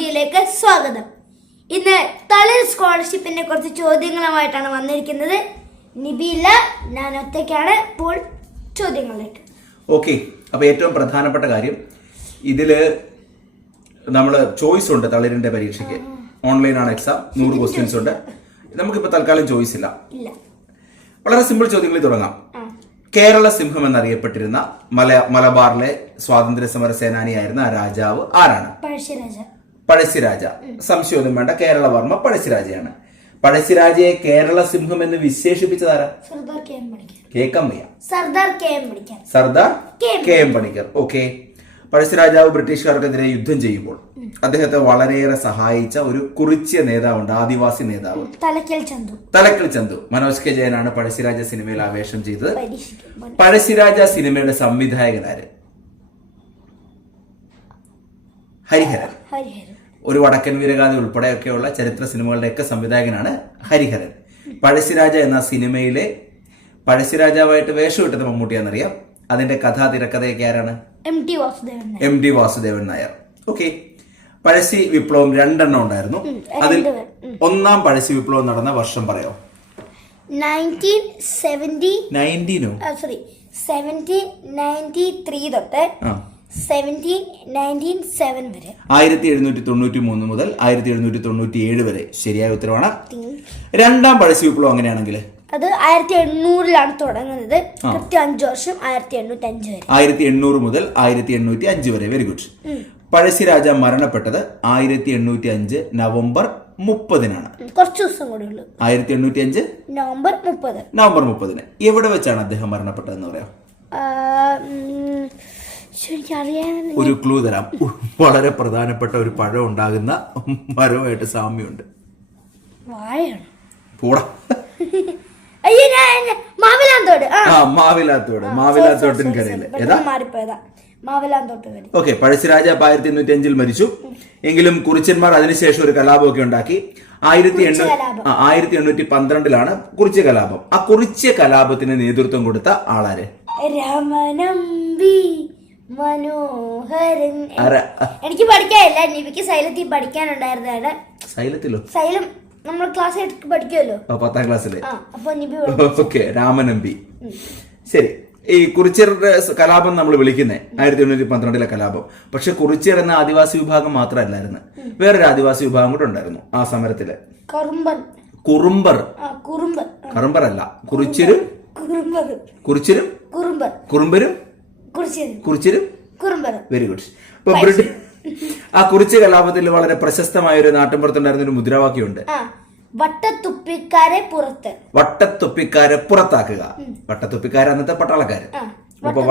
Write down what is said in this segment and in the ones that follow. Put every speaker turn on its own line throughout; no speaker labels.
ചോദ്യയിലേക്ക് സ്വാഗതം. ഇന്ന് തളിർ സ്കോളർഷിപ്പിനെ കുറച്ച് ചോദ്യങ്ങളുമായിട്ടാണ് വന്നിരിക്കുന്നത്. നിബില ഞാൻ ഒറ്റയ്ക്കാണ്. ഇപ്പോൾ ചോദ്യങ്ങളിലേക്ക്.
ഓക്കെ അപ്പോൾ ഏറ്റവും പ്രധാനപ്പെട്ട കാര്യം ഇതിൽ നമ്മൾ ചോയ്സ് ഉണ്ട് തളിരിന്റെ പരീക്ഷയ്ക്ക്. ഓൺലൈനാണ് എക്സാം നൂറ് ക്വസ്റ്റ്യൻസ് ഉണ്ട്. നമുക്കിപ്പോൾ തൽക്കാലം ചോയ്സ് ഇല്ല.
ഇല്ല.
വളരെ സിമ്പിൾ ചോദ്യങ്ങളിൽ തുടങ്ങാം. കേരള സിംഹം എന്നറിയപ്പെട്ടിരുന്ന മല മലബാറിലെ സ്വാതന്ത്ര്യ സമര സേനാനിയായിരുന്ന രാജാവ് ആരാണ്?
പഴശ്ശിരാജ.
പഴശ്ശിരാജ. സംശയമൊന്നും വേണ്ട കേരളവർമ്മ പഴശ്ശിരാജയാണ്. പഴശ്ശിരാജയെ കേരള സിംഹം എന്ന് വിശേഷിപ്പിച്ചതാരാ?
Sardar K M Panikkar.
കേൾക്കാൻ വയ്യ
Sardar K M Panikkar.
Okay. പഴശ്ശിരാജാവ് ബ്രിട്ടീഷുകാർക്കെതിരെ യുദ്ധം ചെയ്യുമ്പോൾ അദ്ദേഹത്തെ വളരെയേറെ സഹായിച്ച ഒരു കുറിച്യ നേതാവുണ്ട് ആദിവാസി നേതാവ്.
തലക്കൽ ചന്തു.
തലക്കൽ ചന്തു. മനോജ് കെ ജയനാണ് പഴശ്ശിരാജ സിനിമയിൽ ആവേശം ചെയ്തത്. പഴശ്ശിരാജ സിനിമയുടെ സംവിധായകനാര് ഹരിഹരൻ. ഒരു വടക്കൻ വീരഗാഥ ഉൾപ്പെടെയൊക്കെയുള്ള ചരിത്ര സിനിമകളുടെയൊക്കെ സംവിധായകനാണ് ഹരിഹരൻ. പഴശ്ശിരാജ എന്ന സിനിമയിലെ പഴശ്ശിരാജാവായിട്ട് വേഷം ഇട്ടത് മമ്മൂട്ടിയാണെന്നറിയാം. അതിന്റെ കഥാ തിരക്കഥയൊക്കെ ആരാണ്?
M T Vasudevan Nair.
Okay. Pazhassi വിപ്ലവം രണ്ടെണ്ണം ഉണ്ടായിരുന്നു. അതിൽ ഒന്നാം പഴശ്ശി വിപ്ലവം നടന്ന വർഷം പറയോ?
1970
നയന്റീനോ?
സോറി. സെവന്റീൻ നയന്റി ത്രീ തൊട്ട്
ആയിരത്തി എഴുന്നൂറ്റി തൊണ്ണൂറ്റി മൂന്ന് മുതൽ ആയിരത്തി എഴുന്നൂറ്റി തൊണ്ണൂറ്റി ഏഴ് വരെ. ശരിയായ ഉത്തരവാണ്. രണ്ടാം പഴശ്ശി വിപ്ലവം അങ്ങനെയാണെങ്കിൽ?
അത് ആയിരത്തി എണ്ണൂറിലാണ് തുടങ്ങുന്നത്. കൃത്യം അഞ്ച് വർഷം ആയിരത്തി എണ്ണൂറ്റി അഞ്ച് വരെ.
ആയിരത്തി എണ്ണൂറ് മുതൽ ആയിരത്തി എണ്ണൂറ്റി അഞ്ച് വരെ. Very good. പഴശ്ശി രാജ മരണപ്പെട്ടത് ആയിരത്തി എണ്ണൂറ്റി അഞ്ച് നവംബർ മുപ്പതിനാണ്.
കുറച്ചു ദിവസം കൂടെ ഉള്ളു.
ആയിരത്തി എണ്ണൂറ്റി അഞ്ച്
നവംബർ മുപ്പത്.
നവംബർ മുപ്പതിന്. എവിടെ വെച്ചാണ് അദ്ദേഹം മരണപ്പെട്ടതെന്ന് പറയാം? ഒരു ക്ലൂ തരാം. വളരെ പ്രധാനപ്പെട്ട ഒരു പഴം ഉണ്ടാകുന്ന മരവുമായിട്ട് സാമ്യമുണ്ട്. പൂടാ. മാവിലാത്തോട്
മാവിലാത്തോട്ടിൻകരയിൽ
ഓക്കെ പഴശ്ശിരാജ ആയിരത്തി എണ്ണൂറ്റി അഞ്ചിൽ മരിച്ചു. എങ്കിലും കുറിച്യന്മാർ അതിനുശേഷം ഒരു കലാപമൊക്കെ ഉണ്ടാക്കി. ആയിരത്തി എണ്ണൂ ആയിരത്തി എണ്ണൂറ്റി പന്ത്രണ്ടിലാണ് കുറിച്യ കലാപം. ആ കുറിച്യ കലാപത്തിന് നേതൃത്വം കൊടുത്ത ആളാര്?
രമണമ്പി മനോഹരൻ. എനിക്ക് പഠിക്കാനില്ല. നിവിക്ക് സൈലത്തിൽ പഠിക്കാനുണ്ടായിരുന്നതാണ്
സൈലത്തിലോ
സൈലം നമ്മൾ ക്ലാസ് പഠിക്കുമല്ലോ
പത്താം
ക്ലാസ്സിൽ
ഓക്കെ രാമനമ്പി. ശരി ഈ കുറിച്യരുടെ കലാപം നമ്മൾ വിളിക്കുന്നത് ആയിരത്തി എണ്ണൂറ്റി പന്ത്രണ്ടിലെ കലാപം. പക്ഷെ കുറിച്യർ എന്ന ആദിവാസി വിഭാഗം മാത്രമല്ലായിരുന്നു. വേറൊരു ആദിവാസി വിഭാഗം കൂടെ ഉണ്ടായിരുന്നു ആ
സമരത്തിൽ.
കുറുമ്പർ. കുറുമ്പർ അല്ല കുറിച്യരും കുറിച്യരും
കുറുമ്പർ.
കുറുമ്പരും.
കുറുമ്പർ
വെരി ഗുഡ് ഇപ്പൊ ബ്രിട്ടീഷ് ആ കുറിച്ച് കലാപത്തിൽ വളരെ പ്രശസ്തമായ ഒരു നാട്ടിൻപുറത്തുണ്ടായിരുന്ന ഒരു മുദ്രാവാക്യമുണ്ട്.
വട്ടത്തുപ്പിക്കാരെ പുറത്ത്.
വട്ടത്തുപ്പിക്കാരെ പുറത്താക്കുക. വട്ടത്തുപ്പിക്കാരെ അന്നത്തെ പട്ടാളക്കാര്. അപ്പൊ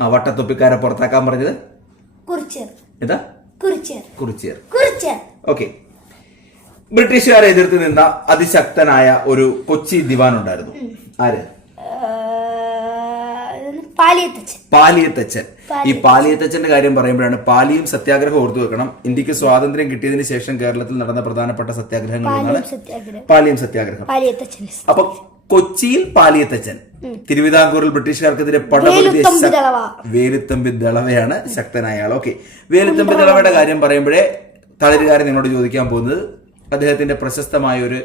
ആ വട്ടത്തുപ്പിക്കാരെ പുറത്താക്കാൻ പറഞ്ഞത്? ഏതാ
കുറിച്ചർ.
ഓക്കെ. ബ്രിട്ടീഷുകാരെ എതിർത്ത് നിന്ന അതിശക്തനായ ഒരു കൊച്ചി ദിവാൻ ഉണ്ടായിരുന്നു. ആര്?
പാലിയത്തച്ഛൻ.
ഈ പാലിയത്തച്ഛന്റെ കാര്യം പറയുമ്പോഴാണ് പാലിയും സത്യാഗ്രഹം ഓർത്തു വെക്കണം. ഇന്ത്യയ്ക്ക് സ്വാതന്ത്ര്യം കിട്ടിയതിനു ശേഷം കേരളത്തിൽ നടന്ന പ്രധാനപ്പെട്ട
സത്യാഗ്രഹങ്ങൾ
പാലിയം സത്യാഗ്രഹം. അപ്പൊ കൊച്ചിയിൽ പാലിയത്തച്ഛൻ. തിരുവിതാംകൂറിൽ ബ്രിട്ടീഷുകാർക്കെതിരെ പടപൊരുതിയ.
വേലുത്തമ്പി
ദളവയാണ് ശക്തനായ ആൾ ഓക്കെ. വേലുത്തമ്പി ദളവയുടെ കാര്യം പറയുമ്പോഴേ തളരുകാരൻ നിങ്ങളോട് ചോദിക്കാൻ പോകുന്നത് അദ്ദേഹത്തിന്റെ പ്രശസ്തമായ ഒരു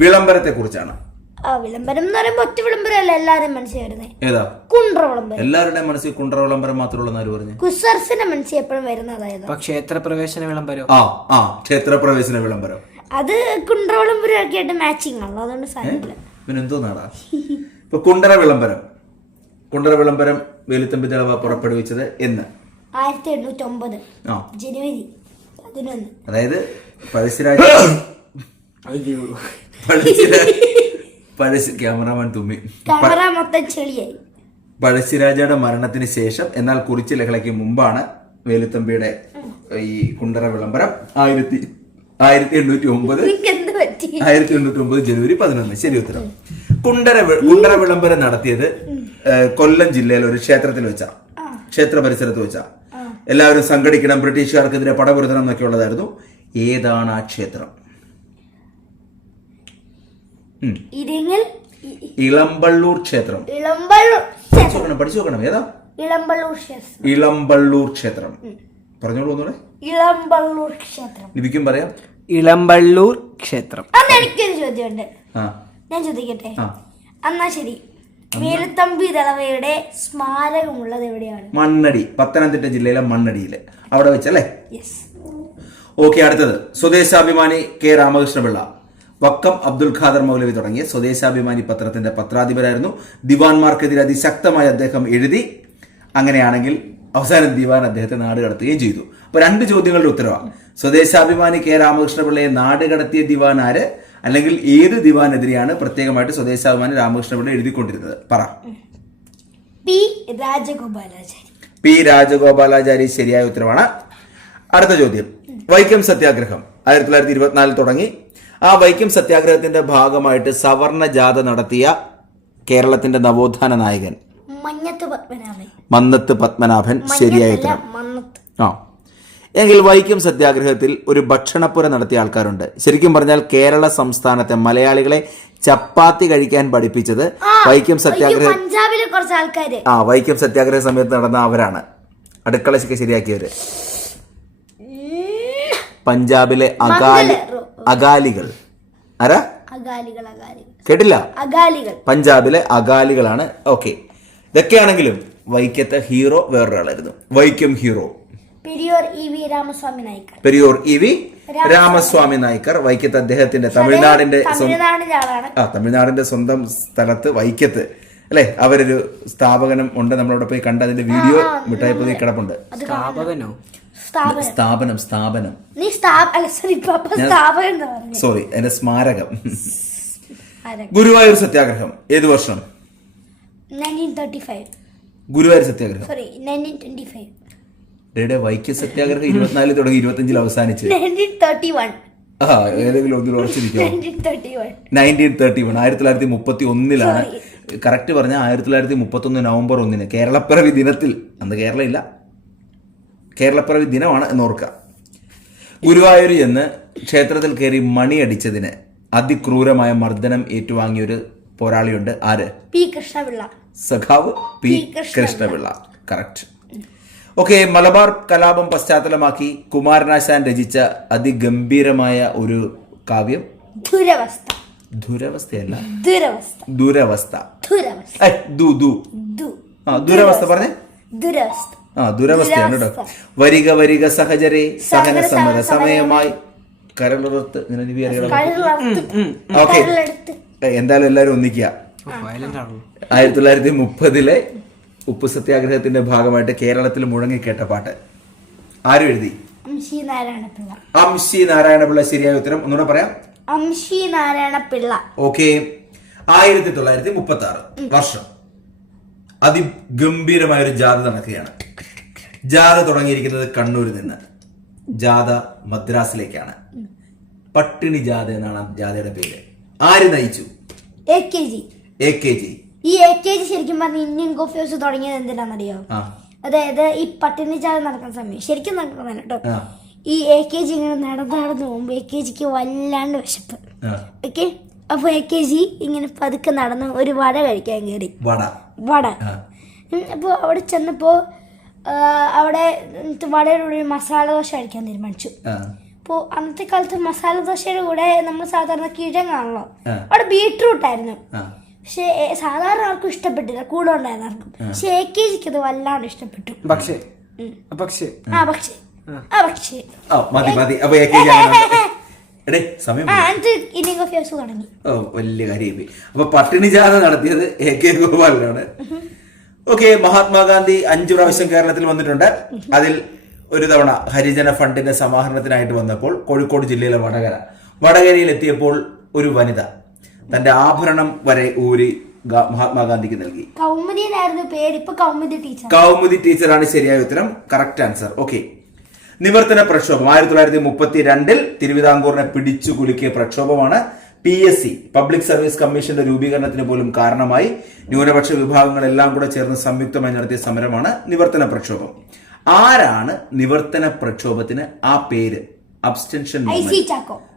വിളംബരത്തെ കുറിച്ചാണ്
ആ വിളംബരം എന്ന് ഒറ്റ വിളംബരമല്ല എല്ലാരും മനസ്സിൽ വരുന്നത്
ഏതാ?
കുണ്ട്ര വിളംബരം.
എല്ലാവരുടെയും മനസ്സിൽ കുണ്ട്ര വിളംബരം മാത്രമുള്ള ആര് പറഞ്ഞു?
കുസർസിന്റെ മനസ്സിൽ എപ്പോഴും വരുന്നത് അതായത്.
അപ്പൊ ക്ഷേത്രപ്രവേശന വിളംബരം?
ആ ആ ക്ഷേത്രപ്രവേശന വിളംബരം.
അത് കുണ്ട്ര വിളംബരം ഒക്കെ ആയിട്ട് മാച്ചിങ് ആണല്ലോ അതുകൊണ്ട് സാധനമില്ല
പിന്നെ എന്തോ നാടാ ഇപ്പൊ കുണ്ടറ വിളംബരം. കുണ്ടറ വിളംബരം വേലുത്തമ്പി ദളവ പുറപ്പെടുവിച്ചത് എന്ന്.
ആയിരത്തി എണ്ണൂറ്റി ഒമ്പത്
ആ.
ജനുവരി പതിനൊന്ന്.
അതായത് പഴശ്ശിരാജ പഴശ്ശിരാജ പഴശ്ശി ക്യാമറാമാൻ തുമ്മി
ക്യാമറ മൊത്തം ചെളിയായി.
പഴശ്ശിരാജയുടെ മരണത്തിന് ശേഷം എന്നാൽ കുറിച്ച് ലഹളയ്ക്ക് മുമ്പാണ് വേലുത്തമ്പിയുടെ ഈ കുണ്ടറ വിളംബരം. ആയിരത്തി ആയിരത്തി എണ്ണൂറ്റി ഒമ്പത് ആയിരത്തി എണ്ണൂറ്റി ഒമ്പത് ജനുവരി പതിനൊന്ന്. ശരി ഉത്തരം. കുണ്ടര കുണ്ടറ വിളംബരം നടത്തിയത് കൊല്ലം ജില്ലയിൽ ഒരു ക്ഷേത്രത്തിൽ വെച്ചാ. ക്ഷേത്ര പരിസരത്ത് വെച്ചാ. എല്ലാവരും സംഘടിക്കണം ബ്രിട്ടീഷുകാർക്കെതിരെ പടപുരുതണം എന്നൊക്കെ ഉള്ളതായിരുന്നു. ഏതാണ് ആ ക്ഷേത്രം.
ഇരിങ്ങൽ
ഇളമ്പള്ളൂർ ക്ഷേത്രം.
ഇളമ്പള്ളൂർ
പഠിച്ചു നോക്കണം പഠിച്ചു നോക്കണം. ഏതാ?
ഇളമ്പള്ളൂർ ക്ഷേത്രം.
ഇളമ്പള്ളൂർ ക്ഷേത്രം. പറഞ്ഞോളൂ ഒന്നുകൂടെ.
ഇളമ്പള്ളൂർ ക്ഷേത്രം.
ലിപിക്കും പറയാം.
ഇളമ്പള്ളൂർ ക്ഷേത്രം.
അന്ന് എനിക്കൊരു ചോദ്യമുണ്ട്.
ആ.
ഞാൻ ചോദിക്കട്ടെ? എന്നാ ശരി. വേലുത്തമ്പി ദളവയുടെ സ്മാരകമുള്ളത് എവിടെയാണ്?
മണ്ണടി പത്തനംതിട്ട ജില്ലയിലെ മണ്ണടിയിലെ. അവിടെ വെച്ചല്ലേ?
യെസ്.
ഓക്കെ അടുത്തത്. സ്വദേശാഭിമാനി കെ രാമകൃഷ്ണപിള്ള. വക്കം അബ്ദുൽ ഖാദർ മൗലവി തുടങ്ങിയ സ്വദേശാഭിമാനി പത്രത്തിന്റെ പത്രാധിപരായിരുന്നു. ദിവാൻമാർക്കെതിരെ അതിശക്തമായി അദ്ദേഹം എഴുതി അങ്ങനെയാണെങ്കിൽ അവസാനം ദിവാൻ അദ്ദേഹത്തെ നാട് കടത്തുകയും ചെയ്തു. അപ്പൊ രണ്ട് ചോദ്യങ്ങളുടെ ഉത്തരവാണ് സ്വദേശാഭിമാനി കെ രാമകൃഷ്ണപിള്ളയെ നാട് കടത്തിയ ദിവാൻ ആര്? അല്ലെങ്കിൽ ഏത് ദിവാനെതിരെയാണ് പ്രത്യേകമായിട്ട് സ്വദേശാഭിമാനി രാമകൃഷ്ണപിള്ള എഴുതിക്കൊണ്ടിരുന്നത്? പറ.
പി രാജഗോപാലാചാരി.
പി രാജഗോപാലാചാരി ശരിയായ ഉത്തരവാണ്. അടുത്ത ചോദ്യം. വൈക്കം സത്യാഗ്രഹം ആയിരത്തി തൊള്ളായിരത്തി ഇരുപത്തിനാലിൽ തുടങ്ങി. ആ വൈക്കം സത്യാഗ്രഹത്തിന്റെ ഭാഗമായിട്ട് സവർണ ജാഥ നടത്തിയ കേരളത്തിന്റെ നവോത്ഥാന നായകൻ. മന്നത്ത് പത്മനാഭൻ ശരിയായ ഉത്തരം ആ. എങ്കിൽ വൈക്കം സത്യാഗ്രഹത്തിൽ ഒരു ഭക്ഷണപ്പുര നടത്തിയ ആൾക്കാരുണ്ട്. ശരിക്കും പറഞ്ഞാൽ കേരള സംസ്ഥാനത്തെ മലയാളികളെ ചപ്പാത്തി കഴിക്കാൻ പഠിപ്പിച്ചത് വൈക്കം സത്യാഗ്രഹം ആ വൈക്കം സത്യാഗ്രഹ സമയത്ത് നടന്ന അവരാണ്. അടുക്കളശിക്ക് ശരിയാക്കിയവര്. പഞ്ചാബിലെ അകാലി. അകാലികൾ. ആരാ?
അകാലികൾ അകാലികൾ.
കേട്ടില്ല?
അകാലികൾ.
പഞ്ചാബിലെ അകാലികളാണ്. ഓക്കെ. ഇതൊക്കെയാണെങ്കിലും വൈക്കത്തെ hero വേറൊരാളായിരുന്നു. Vaikom hero.
Periyar E V Ramaswamy Naicker.
Periyar E V Ramaswamy. Naicker. വൈക്കത്ത് അദ്ദേഹത്തിന്റെ തമിഴ്നാടിന്റെ ആ തമിഴ്നാടിന്റെ സ്വന്തം സ്ഥലത്ത് വൈക്കത്ത് അല്ലെ? അവരൊരു സ്ഥാപകനം ഉണ്ട്. നമ്മളവിടെ പോയി കണ്ട അതിന്റെ വീഡിയോ മിഠായി പോയി കിടപ്പുണ്ട്.
സ്ഥാപകനോ?
സ്ഥാപനം.
സ്ഥാപനം
നീ സോറി
എന്റെ സ്മാരകം. ഗുരുവായൂർ സത്യാഗ്രഹം. ഏത് വർഷം? ഗുരുവായൂർ സത്യാഗ്രഹം. വൈക്കം സത്യാഗ്രഹം ഇരുപത്തിനാലിൽ തുടങ്ങി ഇരുപത്തിയഞ്ചിൽ അവസാനിച്ചു.
നയന്റീൻ
ആ ഏതെങ്കിലും ഒന്നിൽ ഉറച്ചിരിക്കുമോ
nineteen thirty one
nineteen thirty one ആയിരത്തി തൊള്ളായിരത്തി മുപ്പത്തി ഒന്നിലാണ് കറക്റ്റ് പറഞ്ഞ ആയിരത്തി തൊള്ളായിരത്തി മുപ്പത്തി ഒന്ന് നവംബർ ഒന്നിന് കേരളപ്പിറവി ദിനത്തിൽ. അന്ന് കേരളം ഇല്ല കേരളപ്പിറവി ദിനമാണ് എന്ന് ഓർക്കുക ഗുരുവായൂർ ചെന്ന് ക്ഷേത്രത്തിൽ കയറി മണിയടിച്ചതിന് അതിക്രൂരമായ മർദ്ദനം ഏറ്റുവാങ്ങിയ ഒരു പോരാളിയുണ്ട്. ആര്?
പി കൃഷ്ണപിള്ള.
സഖാവ് P
Krishna Pillai.
Correct. Okay Malabar കലാപം പശ്ചാത്തലമാക്കി കുമാരനാശാൻ രചിച്ച അതിഗംഭീരമായ ഒരു കാവ്യം?
ദുരവസ്ഥ.
ദുരവസ്ഥയല്ല.
ദുരവസ്ഥ.
ദുരവസ്ഥ.
ദുരവസ്ഥ
ദുരവസ്ഥ. പറഞ്ഞേ.
ദുരവസ്ഥ.
ആ ദുരവസ്ഥയാണ് കേട്ടോ. വരിക വരിക സഹചരെ സഹന സമര സമയമായി. കരളുറത്ത് ഓക്കെ. എന്തായാലും എല്ലാവരും ഒന്നിക്കുക. ആയിരത്തി തൊള്ളായിരത്തി മുപ്പതിലെ ഉപ്പ് സത്യാഗ്രഹത്തിന്റെ ഭാഗമായിട്ട് കേരളത്തിൽ മുഴങ്ങിക്കേട്ട പാട്ട്. ആരും എഴുതി?
അംശി നാരായണ പിള്ള
നാരായണപിള്ള ശരിയായ ഉത്തരം. ഒന്നുകൂടെ പറയാം.
അംശി നാരായണ പിള്ള
ഓക്കെ. ആയിരത്തി തൊള്ളായിരത്തി മുപ്പത്തി ആറ് വർഷം. അതിഗംഭീരമായ ഒരു ജാഥ നടക്കുകയാണ്. ജാഥ തുടങ്ങിയിരിക്കുന്നത് കണ്ണൂരിൽ നിന്ന്. ജാഥ മദ്രാസിലേക്കാണ്. പട്ടിണി ജാഥ എന്നാണ് ജാഥയുടെ പേര്. ആര് നയിച്ചു?
A K G
A K G
ഈ എ കെ ജി ശരിക്കും പറഞ്ഞ ഇന്ത്യൻ കോഫി ഹൗസ് തുടങ്ങിയത് എന്തിനാണെന്നറിയോ? അതായത് ഈ പട്ടിണി ജാഥ നടക്കുന്ന സമയം. ശരിക്കും നടക്കുന്നതാണ് കേട്ടോ ഈ എ കെ ജി ഇങ്ങനെ നടന്ന് നടന്ന് പോകുമ്പോൾ എ കെ ജിക്ക് വല്ലാണ്ട് വിശപ്പ്. ഓക്കെ? അപ്പൊ എ കെ ജി ഇങ്ങനെ പതുക്കെ നടന്ന് ഒരു വട കഴിക്കാൻ കയറി.
വട.
വട. അപ്പോൾ അവിടെ ചെന്നപ്പോൾ അവിടെ വടയുടെ കൂടെ ഒരു മസാല ദോശ കഴിക്കാൻ തീരുമാനിച്ചു. അപ്പോൾ അന്നത്തെ കാലത്ത് മസാല ദോശയുടെ കൂടെ നമ്മൾ സാധാരണ കിഴങ്ങാണല്ലോ. അവിടെ ബീട്രൂട്ട് ആയിരുന്നു. പക്ഷെ സാധാരണ ആർക്കും ഇഷ്ടപ്പെട്ടില്ല. കൂടെ ഉണ്ടായിരുന്ന ആർക്കും പക്ഷെ എ കെ ജിക്ക് അത് വല്ലാണ്ട് ഇഷ്ടപ്പെട്ടു.
പക്ഷേ പക്ഷേ
ആ ആ.
മതി മതി. അപ്പൊ എ കെ ജി വലിയ കാര്യമായി. അപ്പൊ പട്ടിണി ജാഥ നടത്തിയത് എ കെ ഗോപാലനാണ്. ഓക്കെ മഹാത്മാഗാന്ധി അഞ്ചു പ്രാവശ്യം കേരളത്തിൽ വന്നിട്ടുണ്ട്. അതിൽ ഒരു തവണ ഹരിജന ഫണ്ടിന്റെ സമാഹരണത്തിനായിട്ട് വന്നപ്പോൾ കോഴിക്കോട് ജില്ലയിലെ വടകര. വടകരയിൽ എത്തിയപ്പോൾ ഒരു വനിത തന്റെ ആഭരണം വരെ ഊരി മഹാത്മാഗാന്ധിക്ക് നൽകി.
കൗമുദി
ടീച്ചറാണ് ശരിയായ ഉത്തരം. Correct answer okay. നിവർത്തന പ്രക്ഷോഭം. ആയിരത്തി തൊള്ളായിരത്തി മുപ്പത്തി രണ്ടിൽ തിരുവിതാംകൂറിനെ പിടിച്ചു കുലുക്കിയ പ്രക്ഷോഭമാണ് P S C public service കമ്മീഷന്റെ രൂപീകരണത്തിന് പോലും കാരണമായി ന്യൂനപക്ഷ വിഭാഗങ്ങളെല്ലാം കൂടെ ചേർന്ന് സംയുക്തമായി നടത്തിയ സമരമാണ് നിവർത്തന പ്രക്ഷോഭം. ആരാണ് നിവർത്തന പ്രക്ഷോഭത്തിന് ആ പേര്? അബ്സ്റ്റൻഷൻ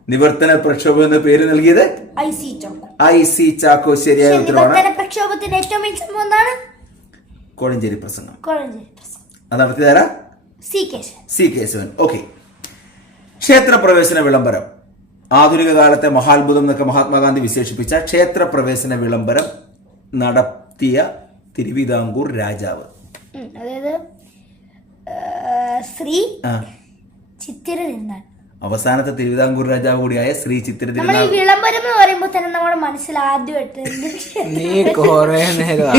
നിവർത്തന പ്രക്ഷോഭം എന്ന പേര് നൽകിയത്?
I C Chacko.
ശരിയായ ഉത്തരവാണ്. കോഴഞ്ചേരി പ്രസംഗം. അത് നടത്തിയതാരാ
സി കേശവൻ
ഓക്കെ. ക്ഷേത്രപ്രവേശന വിളംബരം. ആധുനിക കാലത്തെ മഹാത്ഭുതം എന്നൊക്കെ മഹാത്മാഗാന്ധി വിശേഷിപ്പിച്ച ക്ഷേത്രപ്രവേശന വിളംബരം നടത്തിയ തിരുവിതാംകൂർ രാജാവ്.
അതായത് ശ്രീ ചിത്തിര തിരുനാൾ.
അവസാനത്തെ തിരുവിതാംകൂർ രാജാവ് കൂടിയായ ശ്രീ
ചിത്ര
തിരുനാൾ.
വിളംബരം എന്ന് പറയുമ്പോൾ തന്നെ നമ്മുടെ മനസ്സിൽ ആദ്യമായിട്ട്
നീ കൊറേ നേരം?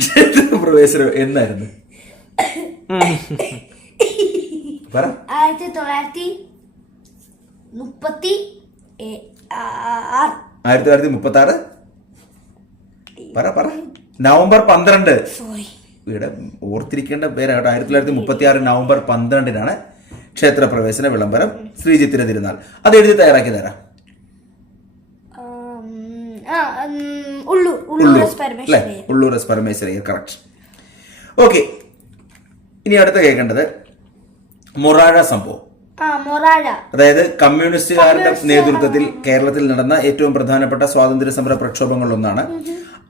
ക്ഷേത്രപ്രവേശനം എന്നായിരുന്നു? പറ.
ആയിരത്തി തൊള്ളായിരത്തി മുപ്പത്തി
ആയിരത്തി തൊള്ളായിരത്തി മുപ്പത്തി ആറ് പറ പറ. നവംബർ പന്ത്രണ്ട്. ഇവിടെ ഓർത്തിരിക്കേണ്ട പേരാണ്. ആയിരത്തി തൊള്ളായിരത്തി മുപ്പത്തി ആറ് നവംബർ പന്ത്രണ്ടിനാണ് ക്ഷേത്രപ്രവേശന വിളംബരം ശ്രീജിത്തിന് തിരുനാൾ. അത് എഴുതി തയ്യാറാക്കി തരാം.
Ulloor
S Parameswara Iyer correct okay ഇനി അടുത്ത കേൾക്കേണ്ടത് മൊറാഴ സംഭവം. അതായത് കമ്മ്യൂണിസ്റ്റുകാരുടെ നേതൃത്വത്തിൽ കേരളത്തിൽ നടന്ന ഏറ്റവും പ്രധാനപ്പെട്ട സ്വാതന്ത്ര്യ സമര പ്രക്ഷോഭങ്ങളിലൊന്നാണ്.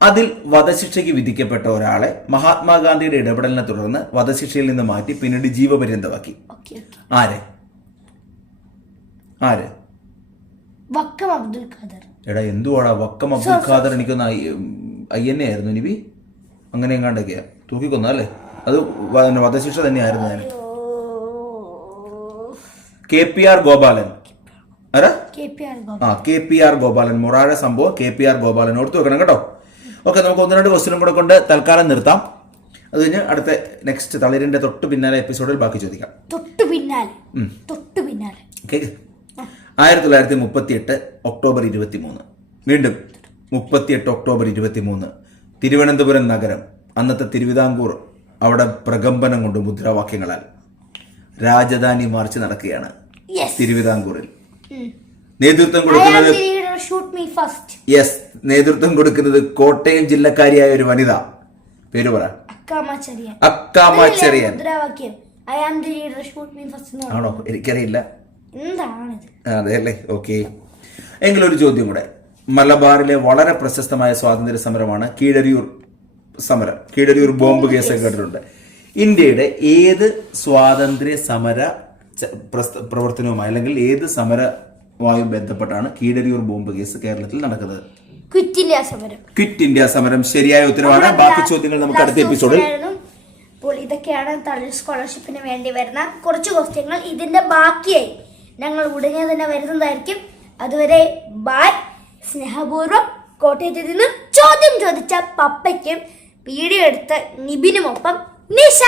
അതിൽ വധശിക്ഷയ്ക്ക് വിധിക്കപ്പെട്ട ഒരാളെ മഹാത്മാഗാന്ധിയുടെ ഇടപെടലിനെ തുടർന്ന് വധശിക്ഷയിൽ നിന്ന് മാറ്റി പിന്നീട് ജീവപര്യന്തമാക്കി. ആരെ? ആര്?
വക്കം അബ്ദുൽ ഖാദർ.
എടാ എന്തുവാടാ? വക്കം അബ്ദുൽ ഖാദർ എനിക്കൊന്ന് അയ്യന്നെ ആയിരുന്നു നിബി അങ്ങനെ എങ്ങാണ്ടൊക്കെയാ തൂക്കിക്കൊന്നല്ലേ അത് വധശിക്ഷ തന്നെയായിരുന്നു ഞാൻ കെ പി ആർ ഗോപാലൻ. ആരാ? ആ K P R Gopalan. Morazha സംഭവം കെ പി ആർ ഗോപാലൻ ഓർത്ത് വെക്കണം കേട്ടോ. ഓക്കെ നമുക്ക് ഒന്ന് രണ്ട് ക്വസ്റ്റ്യനും കൂടെ കൊണ്ട് തൽക്കാലം നിർത്താം. അത് കഴിഞ്ഞ് അടുത്ത നെക്സ്റ്റ് തളിരിന്റെ തൊട്ട് പിന്നാലെ എപ്പിസോഡിൽ ബാക്കി ചോദിക്കാം.
തൊട്ട് പിന്നാലെ. തൊട്ട് പിന്നാലെ.
ആയിരത്തി തൊള്ളായിരത്തി മുപ്പത്തി എട്ട് ഒക്ടോബർ ഇരുപത്തി മൂന്ന് വീണ്ടും മുപ്പത്തിയെട്ട് ഒക്ടോബർ ഇരുപത്തി മൂന്ന് തിരുവനന്തപുരം നഗരം. അന്നത്തെ തിരുവിതാംകൂർ. അവിടെ പ്രകമ്പനം കൊണ്ട് മുദ്രാവാക്യങ്ങളാൽ. രാജധാനി മാർച്ച് നടക്കുകയാണ്. തിരുവിതാംകൂറിൽ. നേതൃത്വം കൊടുക്കുന്നത് യെസ് നേതൃത്വം കൊടുക്കുന്നത് കോട്ടയം ജില്ലക്കാരിയായ ഒരു വനിത. പേര് പറ.
അക്കാമാച്ചെറിയൻ.
ആണോ? എനിക്കറിയില്ല. അതെ അല്ലേ ഓക്കെ എങ്കിലൊരു ചോദ്യം കൂടെ. മലബാറിലെ വളരെ പ്രശസ്തമായ സ്വാതന്ത്ര്യ സമരമാണ് കീഴരിയൂർ സമരം. കീഴരിയൂർ ബോംബ് കേസ് കേട്ടിട്ടുണ്ട്. ഇന്ത്യയുടെ ഏത് സ്വാതന്ത്ര്യ സമര പ്രവർത്തനവുമായി അല്ലെങ്കിൽ ഏത് സമരവുമായി ബന്ധപ്പെട്ടാണ് കീഴരിയൂർ ബോംബ് കേസ് കേരളത്തിൽ നടക്കുന്നത്?
ക്വിറ്റ് ഇന്ത്യ സമരം.
ക്വിറ്റ് ഇന്ത്യ സമരം. ശരിയായ ഉത്തരവാണ്. ബാക്കി ചോദ്യങ്ങൾ നമുക്ക് അടുത്ത എപ്പിസോഡിൽ
അപ്പോൾ ഇതൊക്കെയാണ് തളിർ സ്കോളർഷിപ്പിന് വേണ്ടി വരുന്ന കുറച്ച് ക്വസ്റ്റ്യങ്ങൾ. ഇതിന്റെ ബാക്കിയായി ഞങ്ങൾ ഉടനെ തന്നെ വരുന്നതായിരിക്കും. അതുവരെ ബായ് സ്നേഹപൂർവം കോട്ടയത്ത് നിന്ന് ചോദ്യം ചോദിച്ച പപ്പയ്ക്കും വീഡിയോ എടുത്ത നിബിനുമൊപ്പം 丽莎